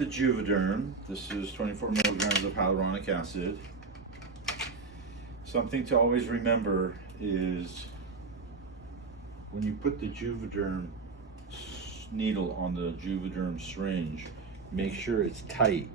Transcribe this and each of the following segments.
the Juvederm. This is 24 milligrams of hyaluronic acid. Something to always remember is when you put the Juvederm needle on the Juvederm syringe, make sure it's tight,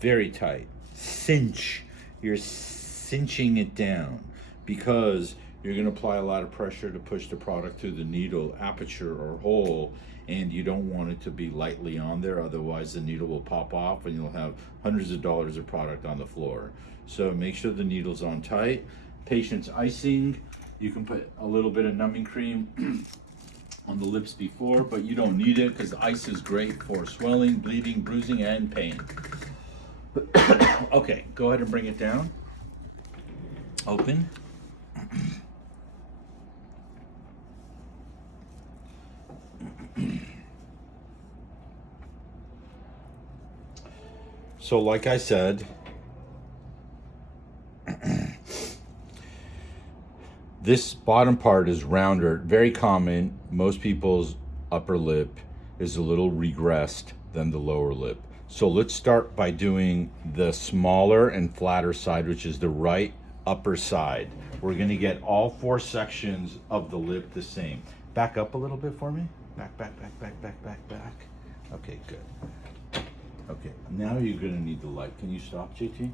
very tight. Cinch. You're cinching it down because you're going to apply a lot of pressure to push the product through the needle aperture or hole, and you don't want it to be lightly on there, otherwise the needle will pop off and you'll have hundreds of dollars of product on the floor. So make sure the needle's on tight. Patient's icing, you can put a little bit of numbing cream on the lips before, but you don't need it because ice is great for swelling, bleeding, bruising, and pain. Okay, go ahead and bring it down. Open. So like I said, this bottom part is rounder, very common. Most people's upper lip is a little regressed than the lower lip. So let's start by doing the smaller and flatter side, which is the right upper side. We're gonna get all four sections of the lip the same. Back up a little bit for me. Back, back, back, back, back, back, back. Okay, good. Okay, now you're gonna need the light. Can you stop, JT?